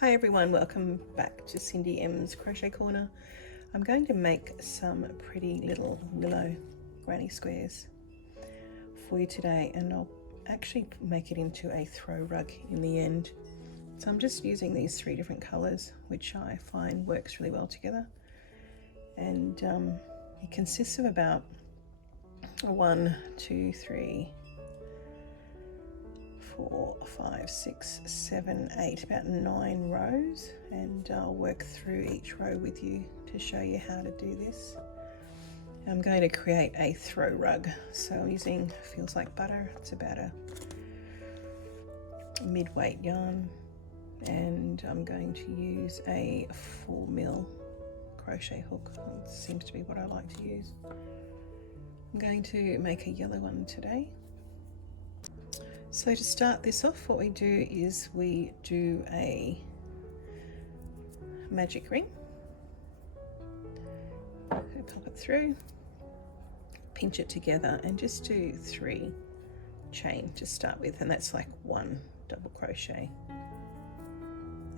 Hi everyone, welcome back to Cindy M's Crochet Corner. I'm going to make some pretty little willow granny squares for you today, and I'll actually make it into a throw rug in the end. So I'm just using these three different colours, which I find works really well together. And it consists of about 1, 2, 3, 4, 5, 6, 7, 8, about 9 rows, and I'll work through each row with you to show you how to do this. I'm going to create a throw rug, so I'm using Feels Like Butter. It's about a mid-weight yarn, and I'm going to use a 4mm crochet hook. It seems to be what I like to use. I'm going to make a yellow one today. So to start this off, what we do is we do a magic ring, pop it through, pinch it together, and just do 3 chain to start with, and that's like 1 double crochet.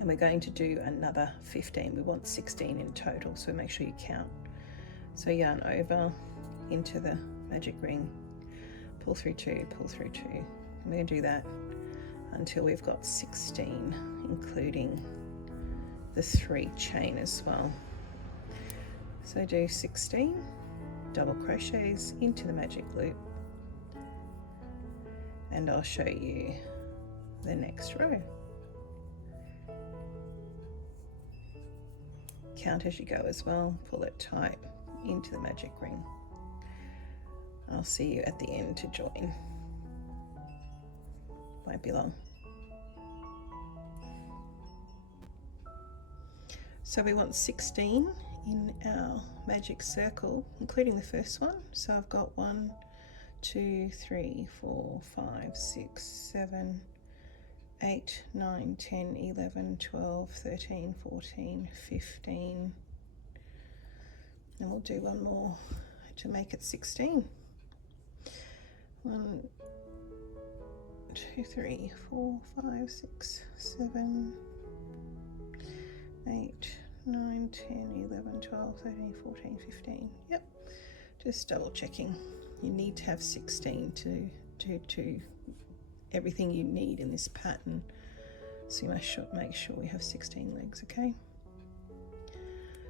And we're going to do another 15. We want 16 in total, so make sure you count. So yarn over into the magic ring, pull through 2, pull through 2. We're going to do that until we've got 16, including the 3 chain as well. So do 16 double crochets into the magic loop, and I'll show you the next row. Count as you go as well, pull it tight into the magic ring. I'll see you at the end to join. Won't be long. So we want 16 in our magic circle, including the first one. So I've got 1, 2, 3, 4, 5, 6, 7, 8, 9, 10, 11, 12, 13, 14, 15. And we'll do one more to make it 16. 1, 2, 3, 4, 5, 6, 7, 8, 9, 10, 11, 12, 13, 14, 15. Yep, just double checking. You need to have 16 to do everything you need in this pattern. So you must make sure we have 16 legs, okay?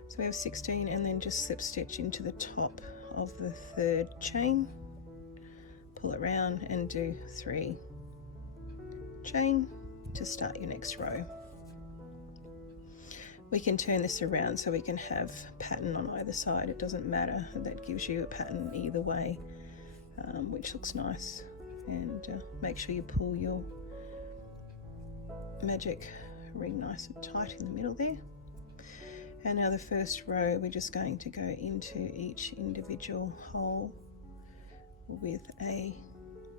So we have 16, and then just slip stitch into the top of the 3rd chain, pull it round and do 3 chain to start your next row. We can turn this around so we can have pattern on either side. It doesn't matter, that gives you a pattern either way, which looks nice. And make sure you pull your magic ring nice and tight in the middle there. And now the first row, we're just going to go into each individual hole with a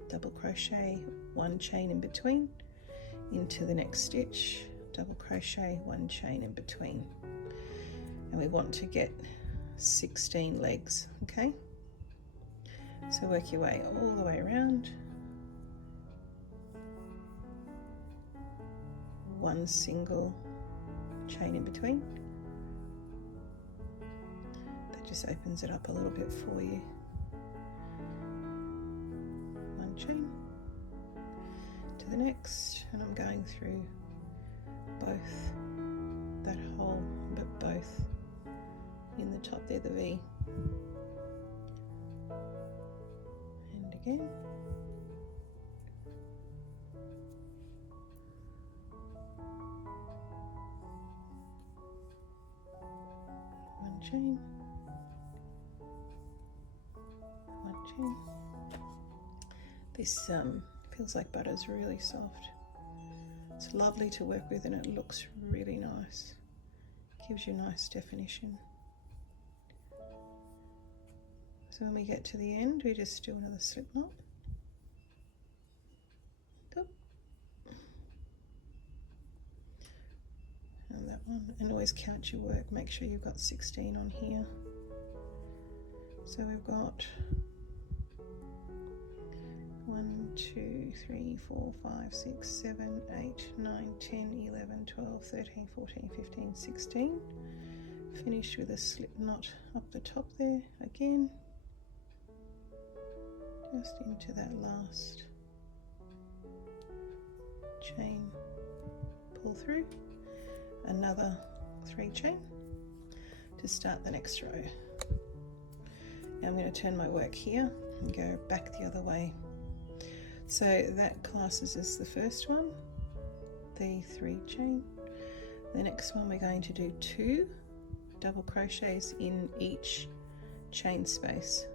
double crochet, 1 chain in between, into the next stitch, double crochet, 1 chain in between. And we want to get 16 legs, okay? So work your way all the way around. 1 single chain in between. That just opens it up a little bit for you. 1 chain to the next, and I'm going through both that hole, but both in the top there, the V. And again. Chain, 1 chain. This Feels Like Butter is really soft. It's lovely to work with, and it looks really nice. Gives you nice definition. So when we get to the end, we just do another slip knot. And that one, and always count your work. Make sure you've got 16 on here. So we've got 1, 2, 3, 4, 5, 6, 7, 8, 9, 10, 11, 12, 13, 14, 15, 16. Finish with a slip knot up the top there again, just into that last chain, pull through, another 3 chain to start the next row. Now I'm going to turn my work here and go back the other way. So that classes as the first one, the 3 chain. The next one we're going to do 2 double crochets in each chain space,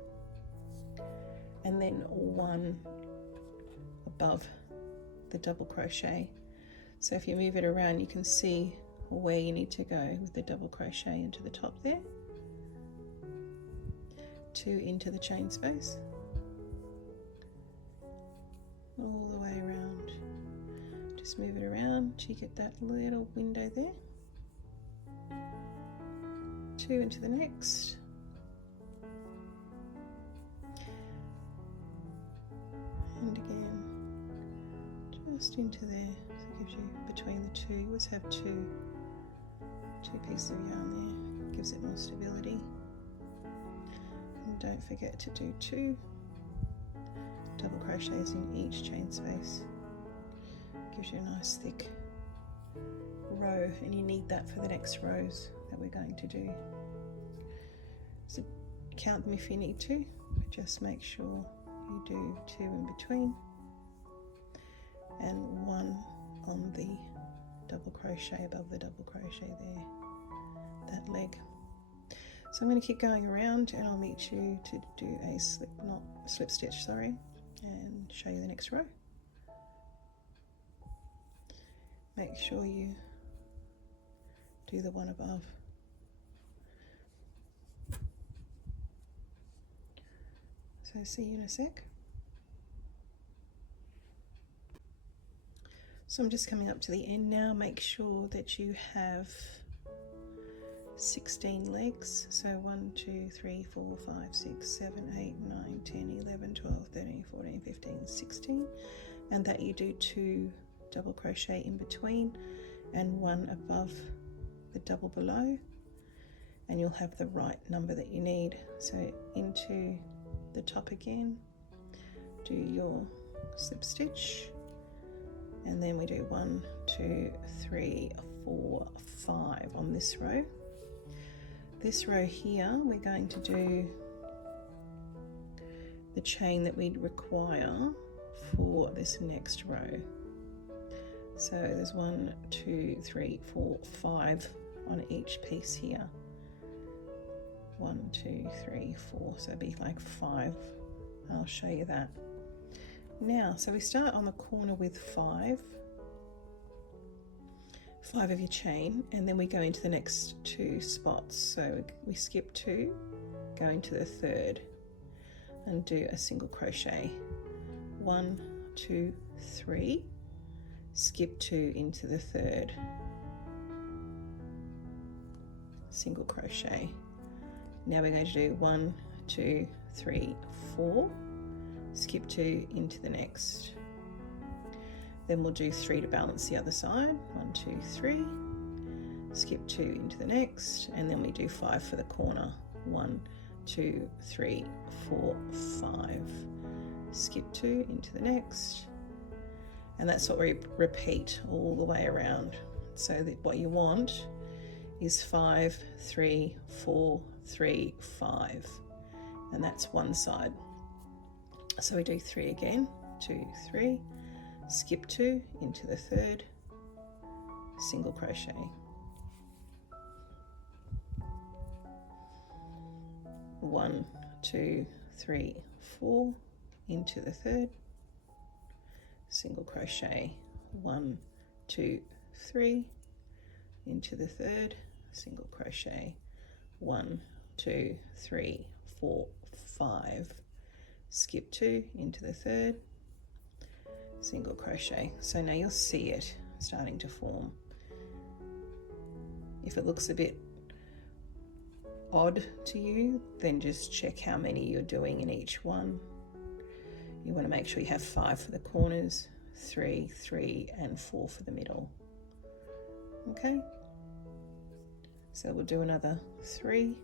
and then 1 above the double crochet. So if you move it around, you can see where you need to go with the double crochet into the top there, 2 into the chain space, all the way around. Just move it around till you get that little window there, 2 into the next, and again just into there. So it gives you, between the 2, you always have two pieces of yarn there, gives it more stability. And don't forget to do 2 double crochets in each chain space. Gives you a nice thick row, and you need that for the next rows that we're going to do. So count them if you need to, but just make sure you do 2 in between and 1 on the double crochet above the double crochet there, that leg. So I'm going to keep going around, and I'll meet you to do a slip stitch, and show you the next row. Make sure you do the one above. So see you in a sec. So I'm just coming up to the end now. Make sure that you have 16 legs. So 1, 2, 3, 4, 5, 6, 7, 8, 9, 10, 11, 12, 13, 14, 15, 16. And that you do 2 double crochet in between and 1 above the double below, and you'll have the right number that you need. So into the top again, do your slip stitch, and then we do 1, 2, 3, 4, 5 on this row. This row here, we're going to do the chain that we'd require for this next row. So there's 1, 2, 3, 4, 5 on each piece here. 1, 2, 3, 4, so it'd be like 5. I'll show you that. Now, so we start on the corner with 5 of your chain, and then we go into the next 2 spots. So we skip 2, go into the 3rd, and do a single crochet. 1, 2, 3, skip 2 into the 3rd, single crochet. Now we're going to do 1, 2, 3, 4, skip 2 into the next. Then we'll do 3 to balance the other side. 1, 2, 3, skip 2 into the next, and then we do 5 for the corner. 1, 2, 3, 4, 5, skip 2 into the next, and that's what we repeat all the way around. So that what you want is 5, 3, 4, 3, 5, and that's one side. So we do 3 again, 2, 3, skip 2 into the 3rd, single crochet. One, 2, 3, 4 into the 3rd, single crochet. 1, 2, 3 into the 3rd, single crochet. 1, 2, 3, 4, 5, skip 2 into the 3rd, single crochet. So now you'll see it starting to form. If it looks a bit odd to you, then just check how many you're doing in each one. you want to make sure you have 5 for the corners, 3, 3 and 4 for the middle. Okay, so we'll do another 3,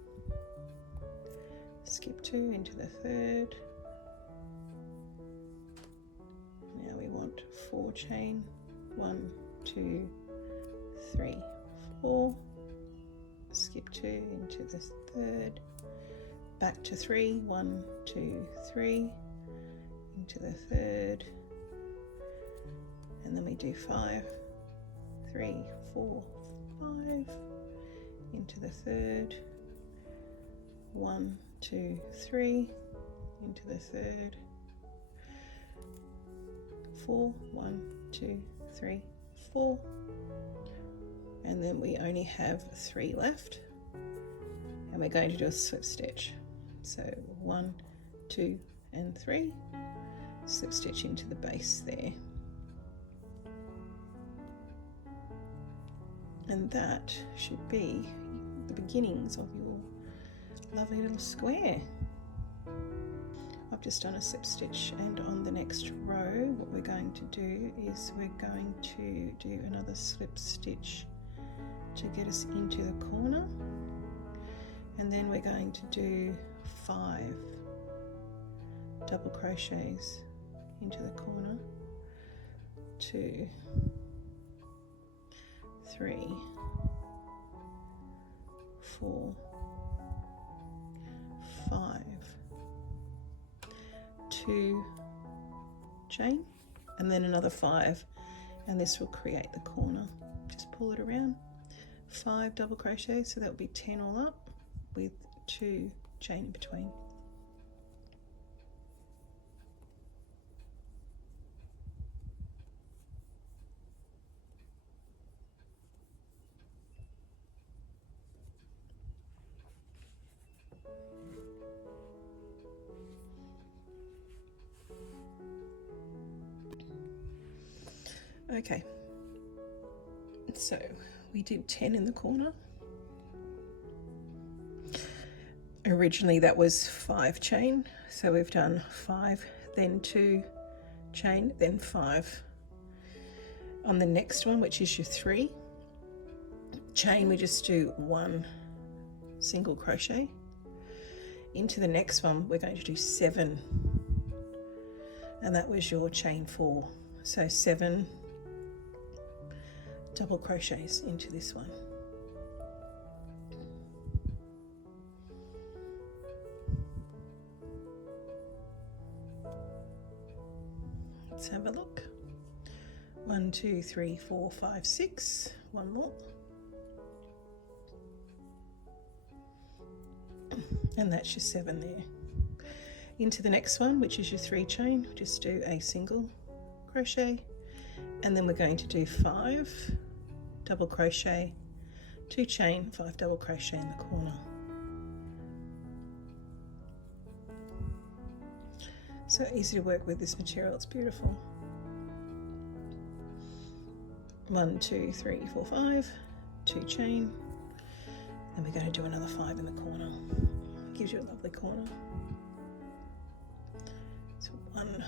skip 2 into the third. Now we want 4 chain, 1, 2, 3, 4, skip 2 into the third, back to 3, 1, 2, 3, into the third, and then we do 5, 3, 4, 5, into the third, 1, 2, 3, into the third, 4, 1, 2, 3, 4, and then we only have 3 left, and we're going to do a slip stitch. So 1, 2 and 3, slip stitch into the base there, and that should be the beginnings of your lovely little square. I've just done a slip stitch, and on the next row what we're going to do is we're going to do another slip stitch to get us into the corner, and then we're going to do 5 double crochets into the corner, 2, 3, 4, 5, 2 chain, and then another 5, and this will create the corner. Just pull it around, 5 double crochets, so that will be 10 all up with 2 chain in between. Okay, so we did 10 in the corner. Originally that was 5 chain, so we've done 5, then 2 chain, then 5. On the next one, which is your 3 chain, we just do 1 single crochet. Into the next one we're going to do 7, and that was your chain 4, so 7 double crochets into this one. Let's have a look. 1, 2, 3, 4, 5, 6. One more. And that's your 7 there. Into the next one, which is your 3 chain, just do a single crochet, and then we're going to do 5 double crochet, 2 chain, 5 double crochet in the corner. So easy to work with this material, it's beautiful. 1, 2, 3, 4, 5, 2 chain, and we're going to do another 5 in the corner. Gives you a lovely corner. So 1,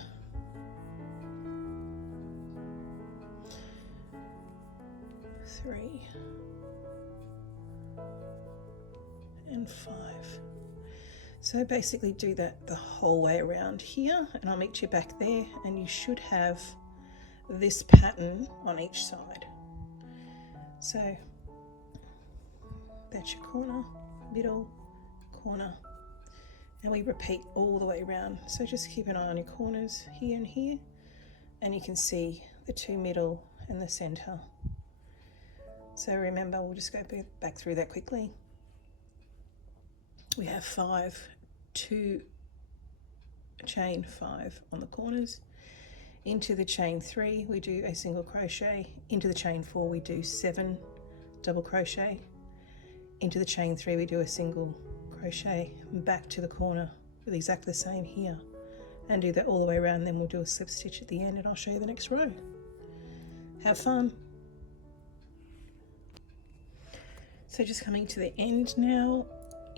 3 and 5. So basically do that the whole way around here, and I'll meet you back there, and you should have this pattern on each side. So that's your corner, middle, corner, and we repeat all the way around. So just keep an eye on your corners here and here, and you can see the 2 middle and the center. So remember, we'll just go back through that quickly. We have 5, 2 chain 5 on the corners. Into the chain 3 we do a single crochet. Into the chain 4 we do 7 double crochet. Into the chain 3 we do a single crochet, and back to the corner with exactly the same here, and do that all the way around. Then we'll do a slip stitch at the end, and I'll show you the next row. Have fun. So just coming to the end now,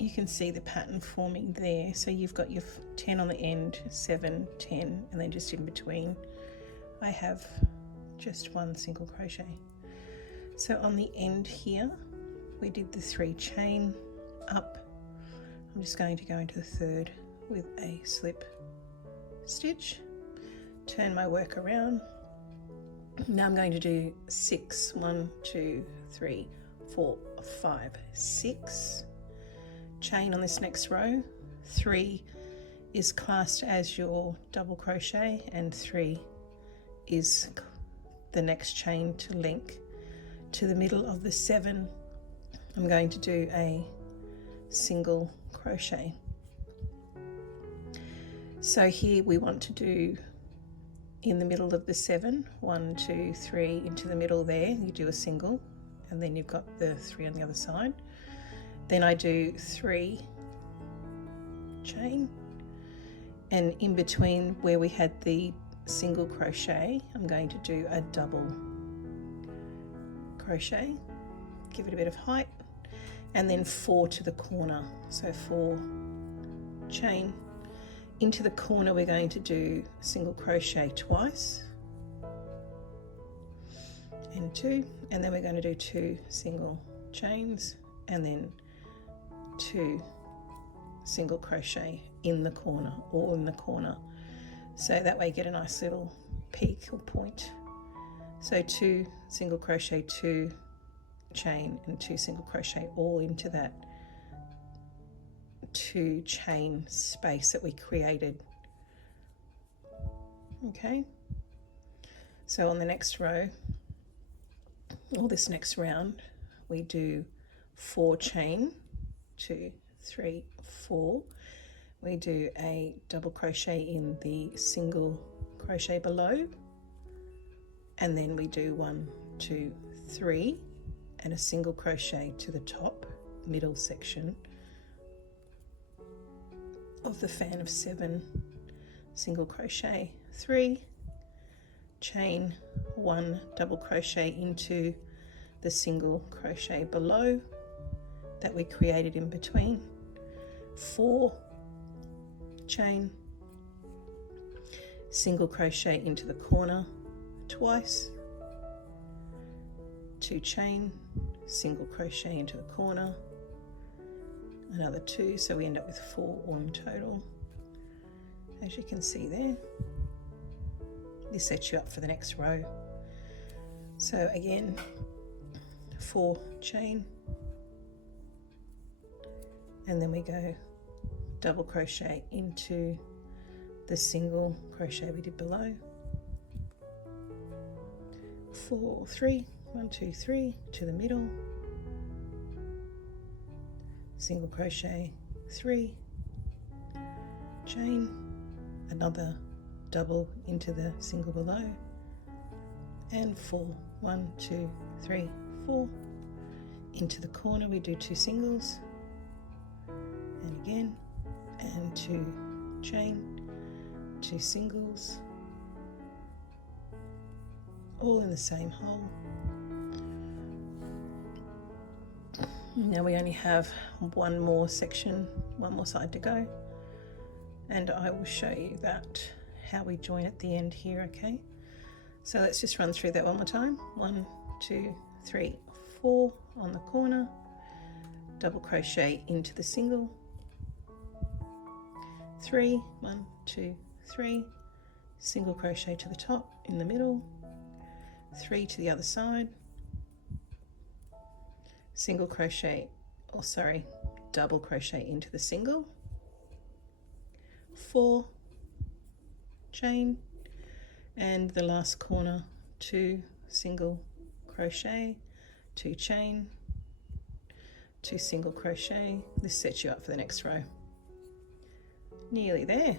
you can see the pattern forming there. So you've got your 10 on the end, 7, 10, and then just in between I have just one single crochet. So on the end here we did the 3 chain up. I'm just going to go into the third with a slip stitch, turn my work around. Now I'm going to do 6, 1, 2, 3, 4, 5, 6 chain on this next row. 3 is classed as your double crochet and 3 is the next chain to link to the middle of the 7. I'm going to do a single crochet. So here we want to do in the middle of the 7, 1, 2, 3 into the middle there, you do a single, and then you've got the 3 on the other side. Then I do 3 chain, and in between where we had the single crochet I'm going to do a double crochet, give it a bit of height, and then 4 to the corner. So 4 chain. Into the corner we're going to do single crochet twice and 2, and then we're going to do 2 single chains and then 2 single crochet in the corner, all in the corner, so that way you get a nice little peak or point. So 2 single crochet, 2 chain and 2 single crochet all into that 2 chain space that we created. Okay, so on the next row or this next round we do 4 chain, 2, 3, 4. We do a double crochet in the single crochet below, and then we do 1, 2, 3 and a single crochet to the top middle section of the fan of 7, single crochet, 3 chain, 1 double crochet into the single crochet below that we created in between, 4 chain, single crochet into the corner twice, 2 chain, single crochet into the corner, another 2, so we end up with 4 in total, as you can see there. This sets you up for the next row. So again, 4 chain, and then we go double crochet into the single crochet we did below, 4, 3, 1, 2, 3 to the middle, single crochet, 3 chain, another double into the single below, and 4, 1, 2, 3, 4 into the corner we do 2 singles, and again, and 2 chain, 2 singles, all in the same hole. Now we only have one more section, one more side to go, and I will show you that how we join at the end here. Okay, so let's just run through that one more time. 1, 2, 3, 4 on the corner, double crochet into the single, 3, 1, 2, 3, single crochet to the top in the middle, 3 to the other side, single crochet, or sorry, double crochet into the single, 4 chain, and the last corner 2 single crochet, 2 chain, 2 single crochet. This sets you up for the next row. Nearly there.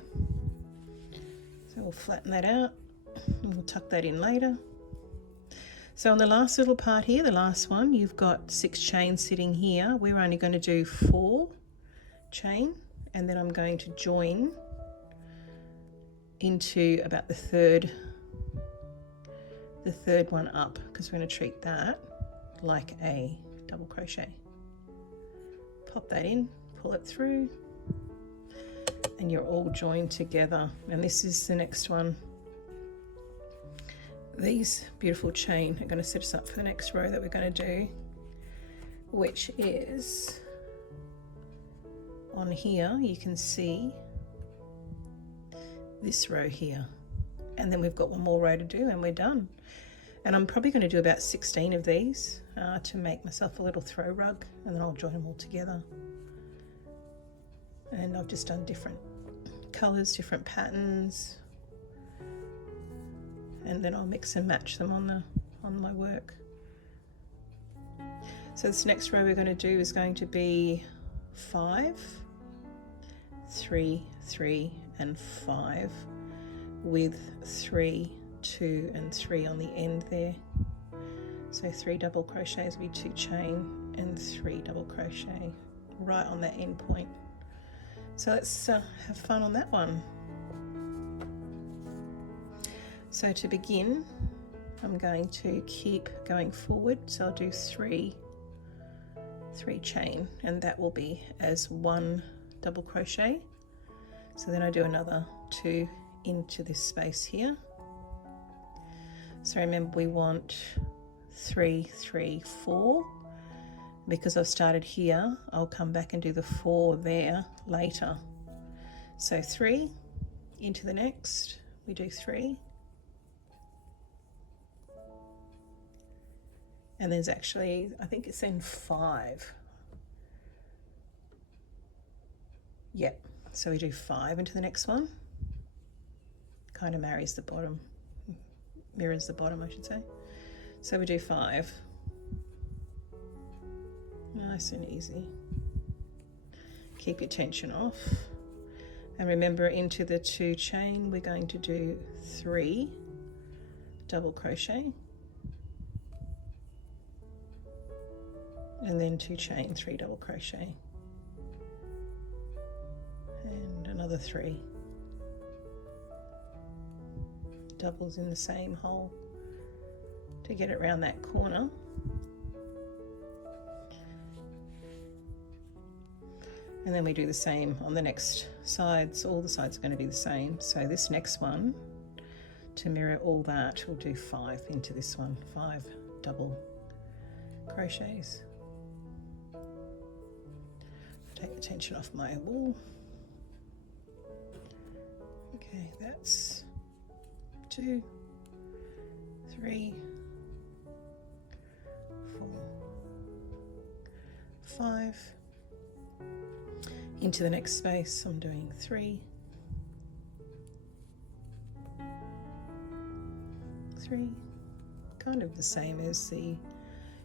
So we'll flatten that out and we'll tuck that in later. So on the last little part here, the last one, you've got 6 chains sitting here. We're only going to do 4 chain, and then I'm going to join into about the third one up, because we're going to treat that like a double crochet. Pop that in, pull it through, and you're all joined together. And this is the next one. These beautiful chain are going to set us up for the next row that we're going to do, which is on here. You can see this row here, and then we've got one more row to do and we're done. And I'm probably going to do about 16 of these to make myself a little throw rug, and then I'll join them all together. And I've just done different colors, different patterns, and then I'll mix and match them on my work. So this next row we're going to do is going to be 5, 3, 3 and 5 with 3, 2 and 3 on the end there. So 3 double crochets will be 2 chain and 3 double crochet right on that end point. So let's have fun on that one. So to begin, I'm going to keep going forward, so I'll do 3 chain, and that will be as 1 double crochet. So then I do another 2 into this space here. So remember, we want 3, 3, 4. Because I've started here, I'll come back and do the 4 there later. So 3 into the next, we do 3. And there's actually, I think it's in 5. Yep, so we do 5 into the next one. Kind of marries the bottom, mirrors the bottom, I should say. So we do 5. Nice and easy. Keep your tension off. And remember, into the 2 chain, we're going to do 3 double crochet. And then 2 chain, 3 double crochet. And another 3. Doubles in the same hole to get it around that corner. And then we do the same on the next sides. All the sides are going to be the same. So this next one, to mirror all that, we'll do 5 into this one, 5 double crochets. Take the tension off my wool. Okay, that's 2, 3, 4, 5. Into the next space, I'm doing 3, 3, kind of the same as the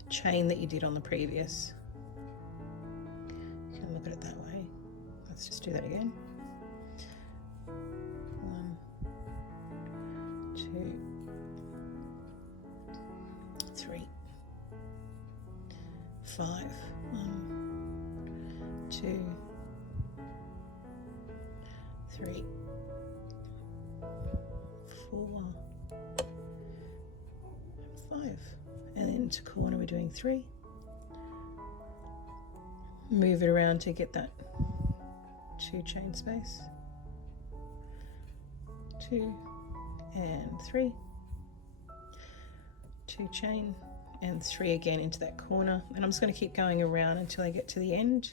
chain that you did on the previous. You can look at it that way. Let's just do that again. 1, 2, 3, 5. 1, 2, 3, 4, 5, and then to corner we're doing 3. Move it around to get that 2 chain space. 2 and 3, 2 chain and 3 again into that corner, and I'm just going to keep going around until I get to the end,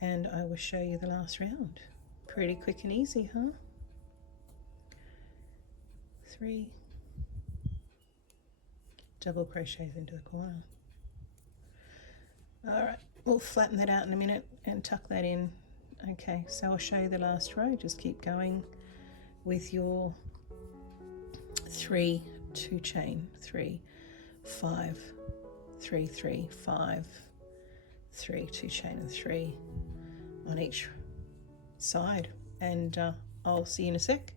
and I will show you the last round. Pretty quick and easy, huh? 3 double crochets into the corner. All right, we'll flatten that out in a minute and tuck that in. Okay, so I'll show you the last row. Just keep going with your 3, 2 chain, 3, 5, 3, 3, 5, 3, 2 chain and 3 on each side, and I'll see you in a sec.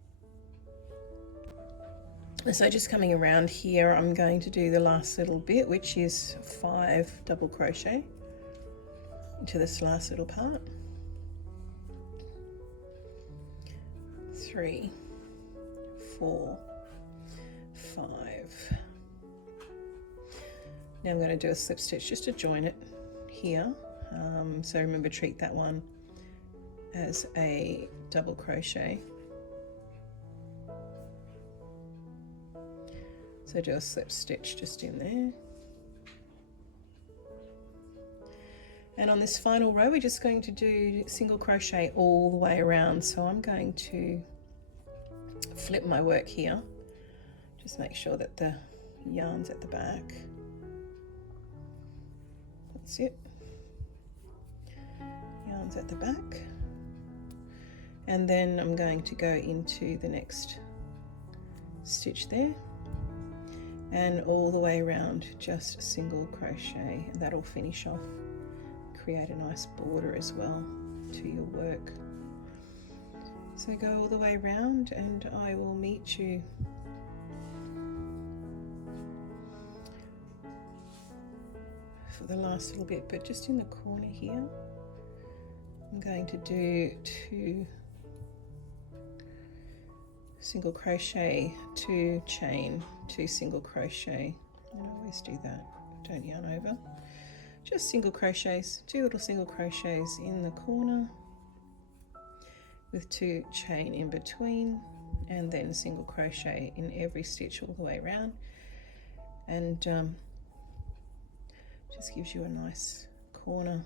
So just coming around here, I'm going to do the last little bit, which is 5 double crochet into this last little part. 3, 4, 5. Now I'm going to do a slip stitch just to join it here. So remember, treat that one as a double crochet. So do a slip stitch just in there. And on this final row, we're just going to do single crochet all the way around. So I'm going to flip my work here. Just make sure that the yarn's at the back. That's it. Yarn's at the back. And then I'm going to go into the next stitch there. And all the way around, just single crochet. And that'll finish off. Create a nice border as well to your work. So go all the way around and I will meet you for the last little bit, but just in the corner here I'm going to do 2 single crochet, 2 chain, 2 single crochet. I always do that, don't yarn over. Just single crochets, 2 little single crochets in the corner with 2 chain in between, and then single crochet in every stitch all the way around, and just gives you a nice corner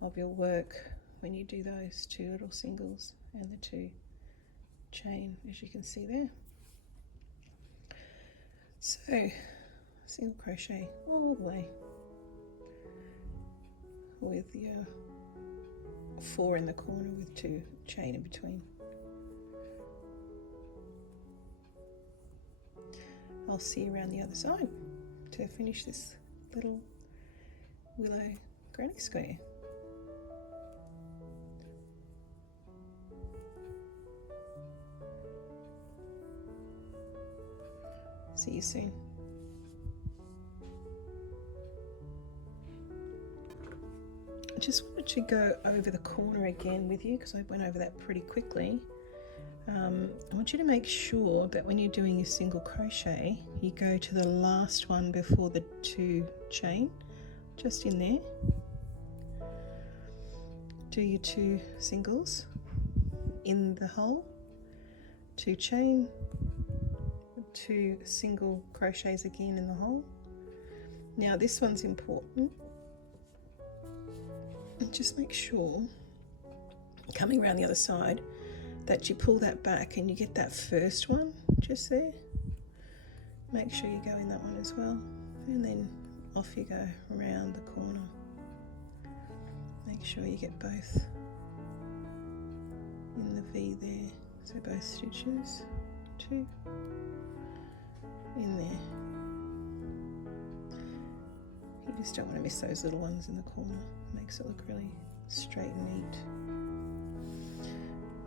of your work when you do those 2 little singles and the 2 chain, as you can see there. So single crochet all the way with your 4 in the corner with 2 chain in between. I'll see you around the other side to finish this little willow granny square. See you soon. I just wanted to go over the corner again with you because I went over that pretty quickly. I want you to make sure that when you're doing your single crochet, you go to the last one before the 2 chain, just in there. Do your 2 singles in the hole, 2 chain, 2 single crochets again in the hole. Now this one's important. Just make sure, coming around the other side, that you pull that back and you get that first one just there. Make sure you go in that one as well, and then off you go around the corner. Make sure you get both in the V there, so both stitches, 2 in there. You just don't want to miss those little ones in the corner. Makes it look really straight and neat.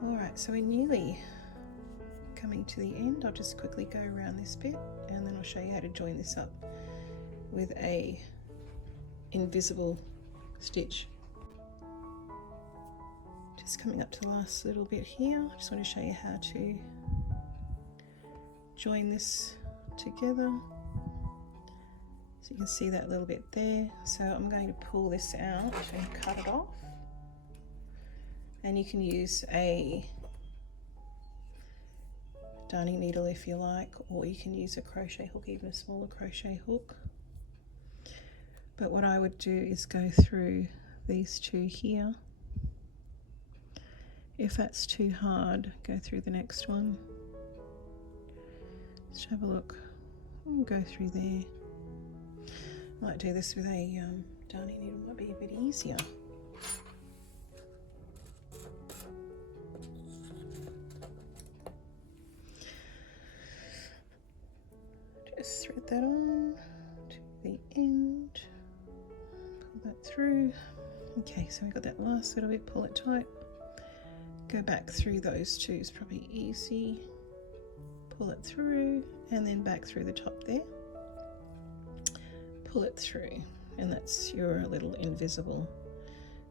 Alright, so we're nearly coming to the end. I'll just quickly go around this bit and then I'll show you how to join this up with a invisible stitch. Just coming up to the last little bit here, I just want to show you how to join this together. So you can see that little bit there. So I'm going to pull this out and cut it off. And you can use a darning needle if you like, or you can use a crochet hook, even a smaller crochet hook. But what I would do is go through these 2 here. If that's too hard, go through the next one. Just have a look. We'll go through there. Might do this with a darning needle, might be a bit easier. Just thread that on to the end, pull that through. Okay, so we've got that last little bit, pull it tight, go back through those 2 is probably easy, pull it through and then back through the top there, pull it through, and that's your little invisible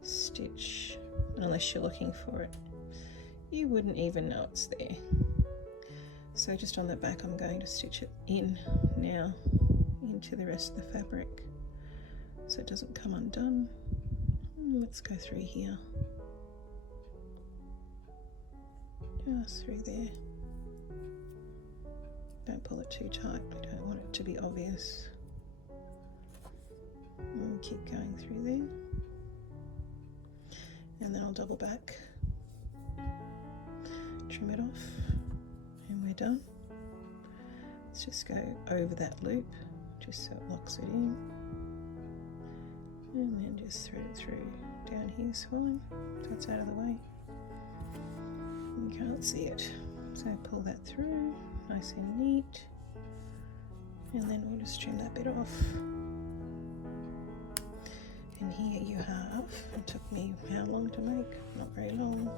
stitch. Unless you're looking for it, you wouldn't even know it's there. So just on the back I'm going to stitch it in now into the rest of the fabric. so it doesn't come undone. Let's go through here, just through there. Don't pull it too tight, we don't want it to be obvious. And keep going through there, and then I'll double back, trim it off, and we're done. Let's just go over that loop just so it locks it in, and then just thread it through. Down here's fine, so it's out of the way, you can't see it, so pull that through nice and neat, and then we'll just trim that bit off. And here you have, it took me how long to make? Not very long.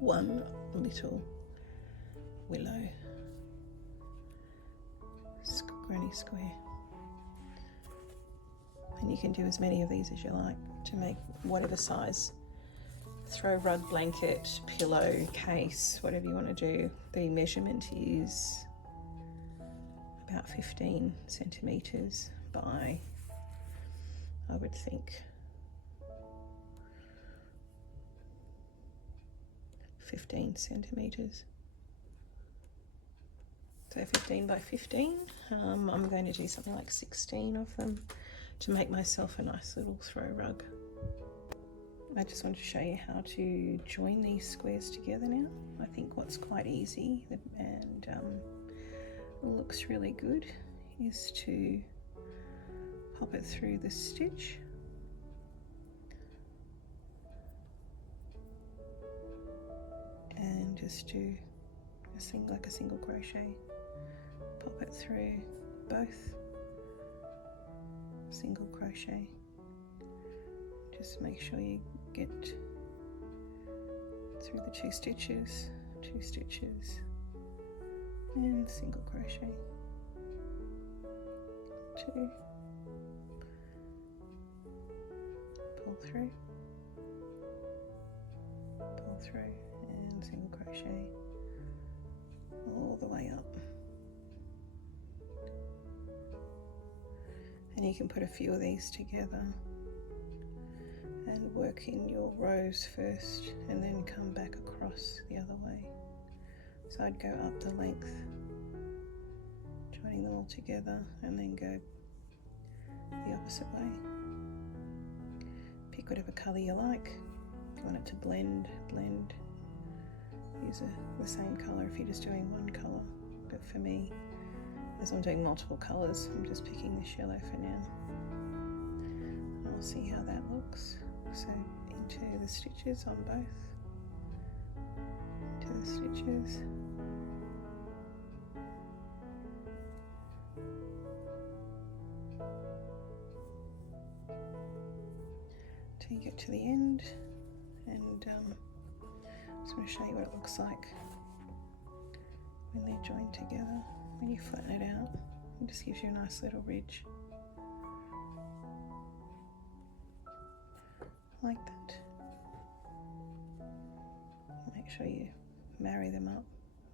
One little willow granny square. And you can do as many of these as you like to make whatever size throw rug, blanket, pillow, case, whatever you want to do. The measurement is about 15 centimeters by, I would think, 15 centimeters. So 15 by 15. I'm going to do something like 16 of them to make myself a nice little throw rug. I just wanted to show you how to join these squares together now. I think what's quite easy and looks really good is to pop it through the stitch and just do a thing like a single crochet. Pop it through both, single crochet. Just make sure you get through the two stitches, and single crochet, 2, pull through, and single crochet all the way up. And you can put a few of these together and work in your rows first and then come back across the other way. So I'd go up the length, joining them all together, and then go the opposite way. Pick whatever colour you like. If you want it to blend, use the same colour if you're just doing one colour. But for me, as I'm doing multiple colours, I'm just picking this yellow for now. And I'll see how that looks. So into the stitches on both, into the stitches, till you get to the end, and just want to show you what it looks like when they're joined together. When you flatten it out, it just gives you a nice little ridge like that. Make sure you marry them up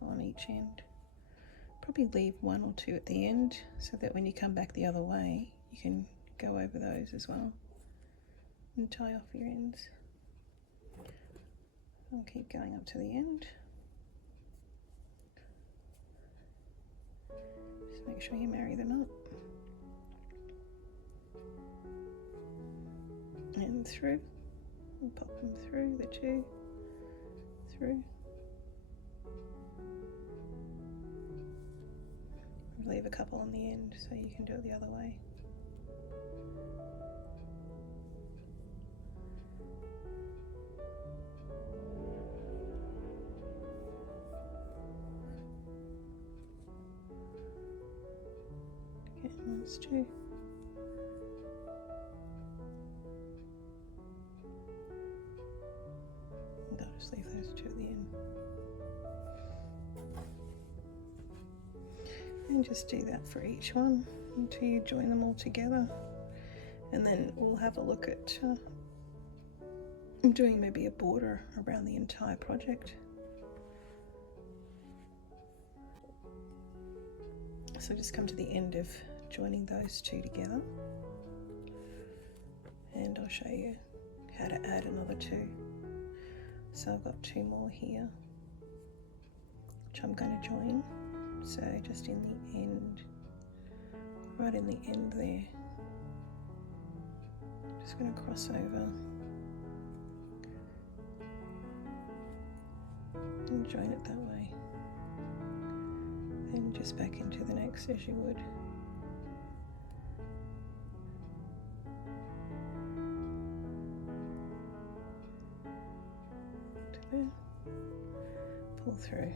on each end. Probably leave 1 or 2 at the end so that when you come back the other way you can go over those as well and tie off your ends. I'll keep going up to the end. Just make sure you marry them up and through, and pop them through the 2, through. Leave a couple on the end so you can do it the other way. Again, one's 2. And I'll just leave those 2 at the end. And just do that for each one until you join them all together, and then we'll have a look at doing maybe a border around the entire project. So just come to the end of joining those 2 together, I'll show you how to add another 2. So I've got 2 more here, which I'm going to join. So just in the end, right in the end there, just going to cross over and join it that way. Then just back into the next as you would. Pull through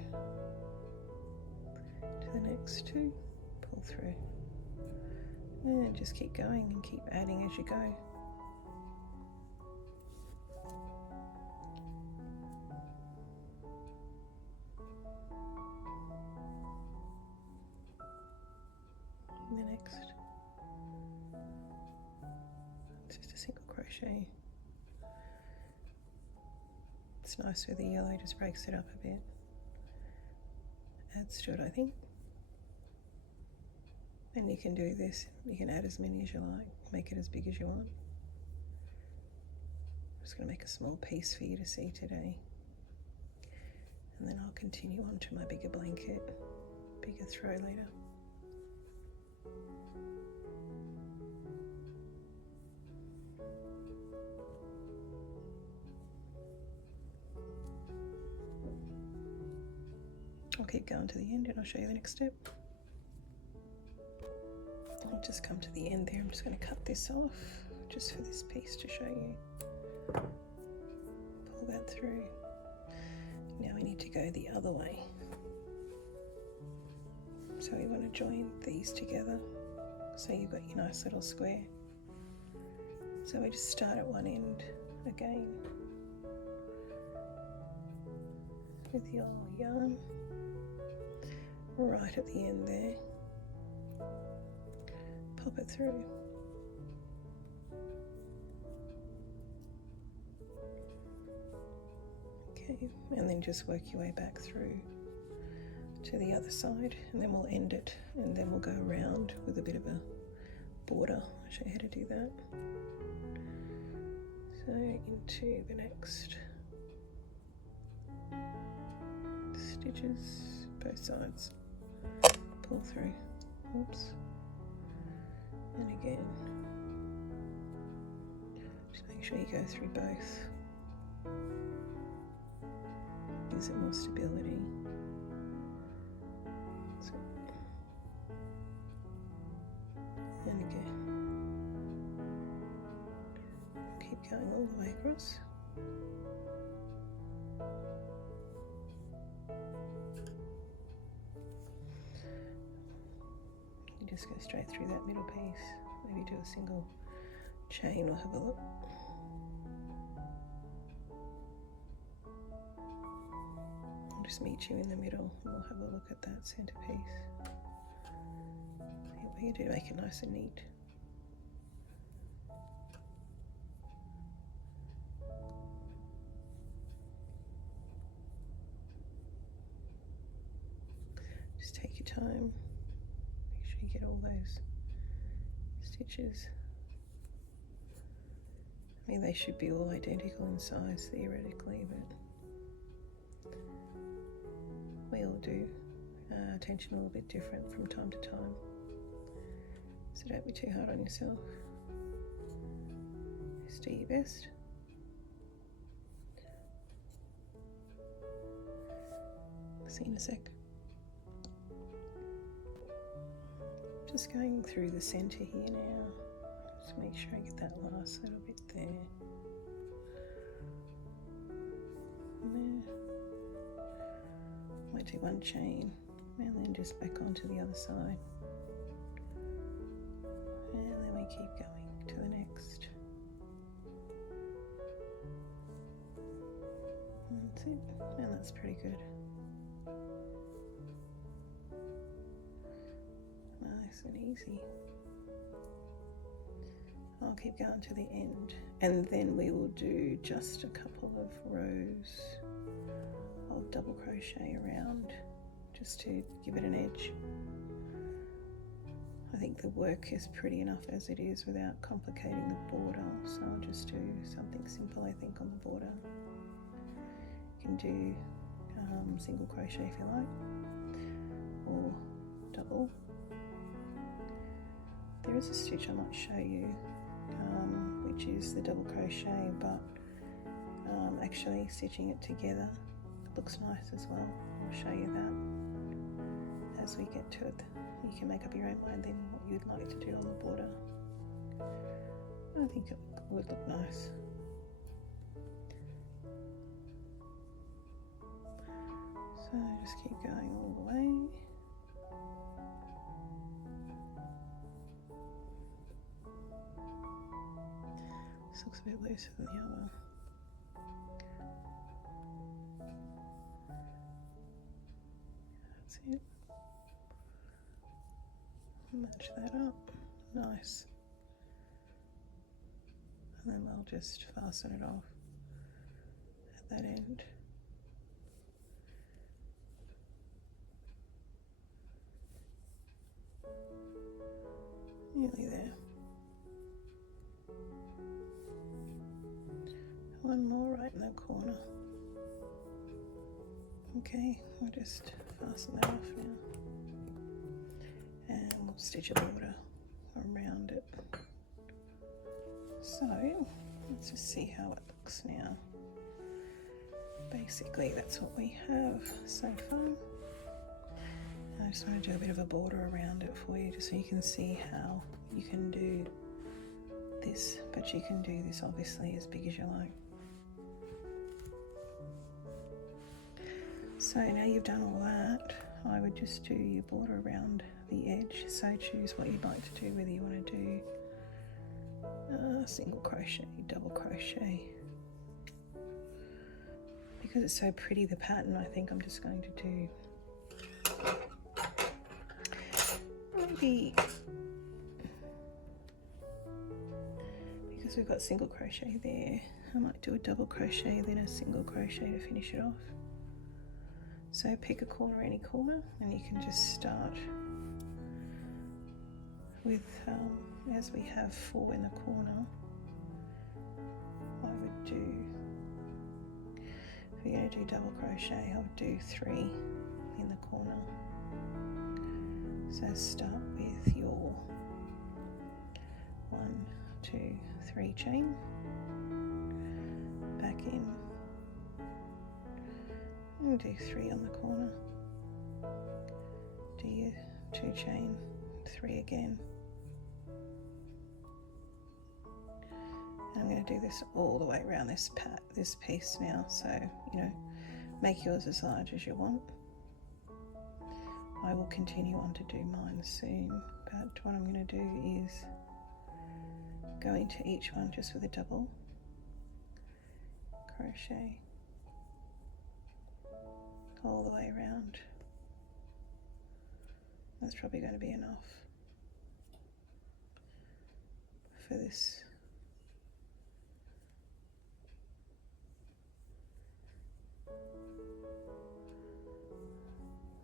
to the next 2, pull through, and just keep going and keep adding as you go. And the next, it's just a single crochet. It's nice with the yellow, just breaks it up a bit. Adds to it, I think. And you can do this, you can add as many as you like, make it as big as you want. I'm just going to make a small piece for you to see today. And then I'll continue on to my bigger blanket, bigger throw later. I'll keep going to the end and I'll show you the next step. I'll just come to the end there. I'm just going to cut this off just for this piece to show you. Pull that through. Now we need to go the other way. So we want to join these together so you've got your nice little square. So we just start at one end again with your yarn. Right at the end there, pop it through. Okay, and then just work your way back through to the other side, and then we'll end it, and then we'll go around with a bit of a border. I'll show you how to do that. So into the next stitches, both sides. Pull through, oops, and again, just make sure you go through both, gives it more stability. So, and again, keep going all the way across. Just go straight through that middle piece, maybe do a single chain or have a look. I'll just meet you in the middle and we'll have a look at that centre piece. See what we can do to make it nice and neat. Just take your time. You get all those stitches. I mean, they should be all identical in size theoretically, but we all do tension a little bit different from time to time. So don't be too hard on yourself. Just do your best. See you in a sec. Just going through the centre here now, just make sure I get that last little bit there. And there. Might do one chain and then just back onto the other side. And then we keep going to the next. And that's it, and that's pretty good. Nice and easy. I'll keep going to the end, and then we will do just a couple of rows of double crochet around just to give it an edge. I think the work is pretty enough as it is without complicating the border, so I'll just do something simple I think on the border. You can do single crochet if you like, or double. There is a stitch I might show you, which is the double crochet, but actually stitching it together looks nice as well. I'll show you that as we get to it. You can make up your own mind then what you'd like to do on the border. I think it would look nice. So just keep going all the way. This looks a bit looser than the other. That's it. Match that up. Nice. And then we'll just fasten it off at that end. Nearly there. One more right in the corner. Okay, we'll just fasten that off now. And we'll stitch a border around it. So, let's just see how it looks now. Basically, that's what we have so far. I just want to do a bit of a border around it for you, just so you can see how you can do this, but you can do this obviously as big as you like. So now you've done all that, I would just do your border around the edge. So choose what you'd like to do, whether you want to do single crochet, double crochet. Because it's so pretty, the pattern, I think I'm just going to do maybe, because we've got single crochet there, I might do a double crochet then a single crochet to finish it off. So pick a corner, any corner, and you can just start with, as we have 4 in the corner, I would do, if you're going to do double crochet, I would do 3 in the corner. So start with your 1, 2, 3 chain, back in, and do 3 on the corner, do your 2 chain, 3 again, and I'm going to do this all the way around this piece now, so you know, make yours as large as you want. I will continue on to do mine soon, but what I'm going to do is go into each one just with a double crochet all the way around. That's probably going to be enough for this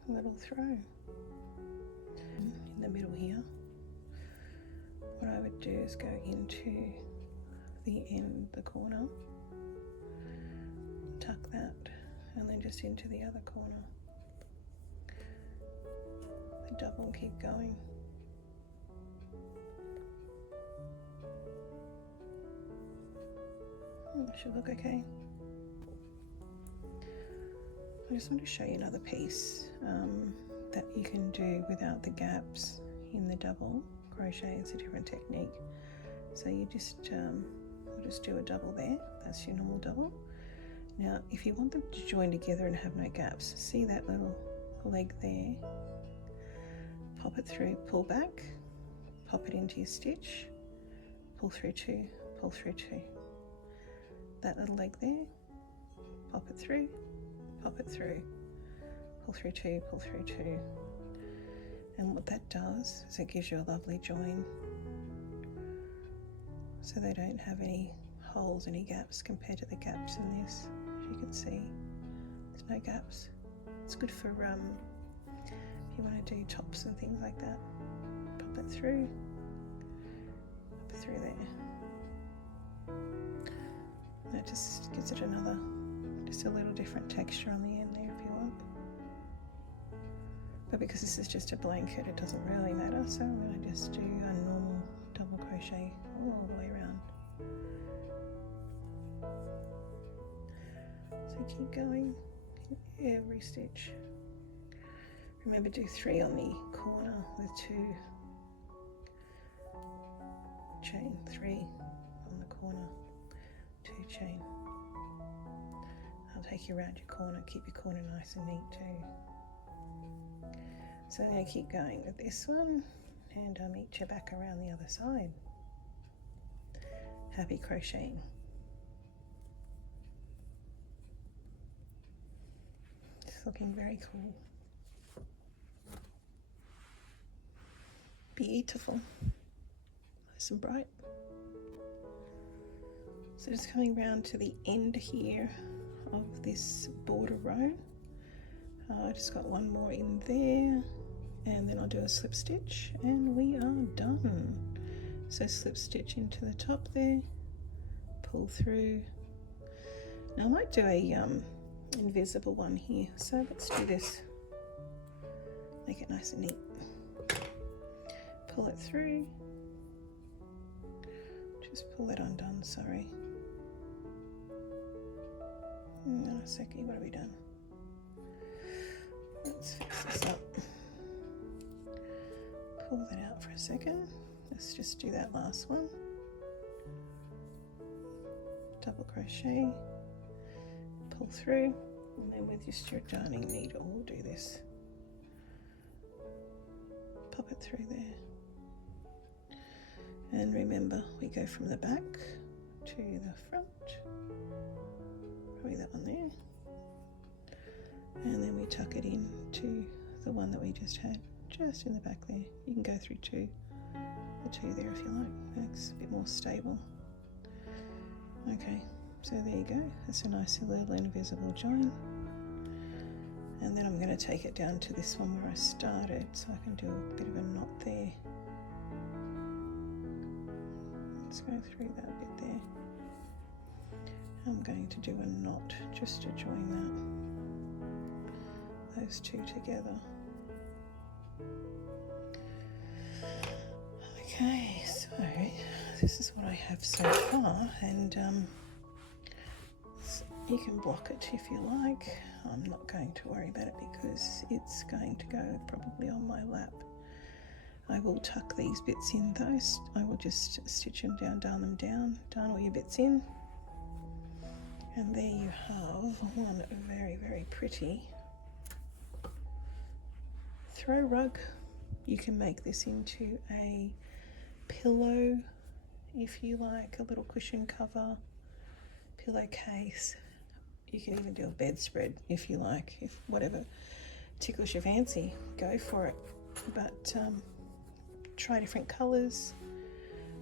little throw. In the middle here, what I would do is go into the end, the corner, tuck that, and then just into the other corner, the double, and keep going. That should look okay. I just want to show you another piece that you can do without the gaps in the double crochet. It's a different technique. So you just we'll just do a double there. That's your normal double. Now, if you want them to join together and have no gaps, see that little leg there? Pop it through, pull back, pop it into your stitch, pull through 2, pull through 2. That little leg there, pop it through, pop it through, pull through 2, pull through 2. And what that does is it gives you a lovely join, so they don't have any holes, any gaps compared to the gaps in this. As you can see, there's no gaps. It's good for if you want to do tops and things like that. Pop that through, up through there. That just gives it another, just a little different texture on the end there if you want. But because this is just a blanket, it doesn't really matter, so I'm going to just do a normal double crochet all the way around. So keep going in every stitch. Remember, do 3 on the corner with 2 chain, 3 on the corner, 2 chain. I'll take you around your corner, keep your corner nice and neat too. So I'm going to keep going with this one, and I'll meet you back around the other side. Happy crocheting. It's looking very cool. Beautiful. Nice and bright. So just coming round to the end here of this border row. I just got one more in there, and then I'll do a slip stitch and we are done. So slip stitch into the top there, pull through. Now I might do a invisible one here, so let's do this. Make it nice and neat. Pull it through. Just pull it undone, sorry. Hang on a second, what have we done? Let's fix this up. Pull that out for a second. Let's just do that last one. Double crochet, pull through, and then with just your darning needle, we'll do this. Pop it through there. And remember, we go from the back to the front. Probably that one there. And then we tuck it in to the one that we just had, just in the back there. You can go through the two there if you like. It's a bit more stable. Okay, so there you go. That's a nice little invisible join. And then I'm going to take it down to this one where I started, so I can do a bit of a knot there. Let's go through that bit there. I'm going to do a knot just to join those two together. Okay, so this is what I have so far, and you can block it if you like. I'm not going to worry about it because it's going to go probably on my lap. I will tuck these bits in though. I will just stitch them down, darn them down, darn all your bits in. And there you have one very, very pretty throw rug. You can make this into a pillow if you like, a little cushion cover, pillowcase. You can even do a bedspread if you like, if whatever tickles your fancy, go for it. But try different colours.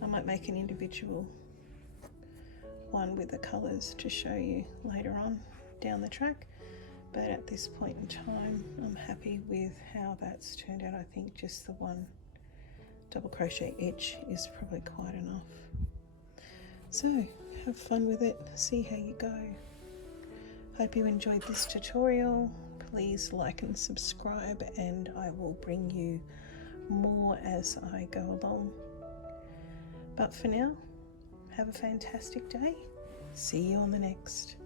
I might make an individual one with the colours to show you later on down the track, but at this point in time I'm happy with how that's turned out. I think just the one double crochet edge is probably quite enough. So have fun with it, see how you go. Hope you enjoyed this tutorial. Please like and subscribe, and I will bring you more as I go along. But for now, have a fantastic day. See you on the next.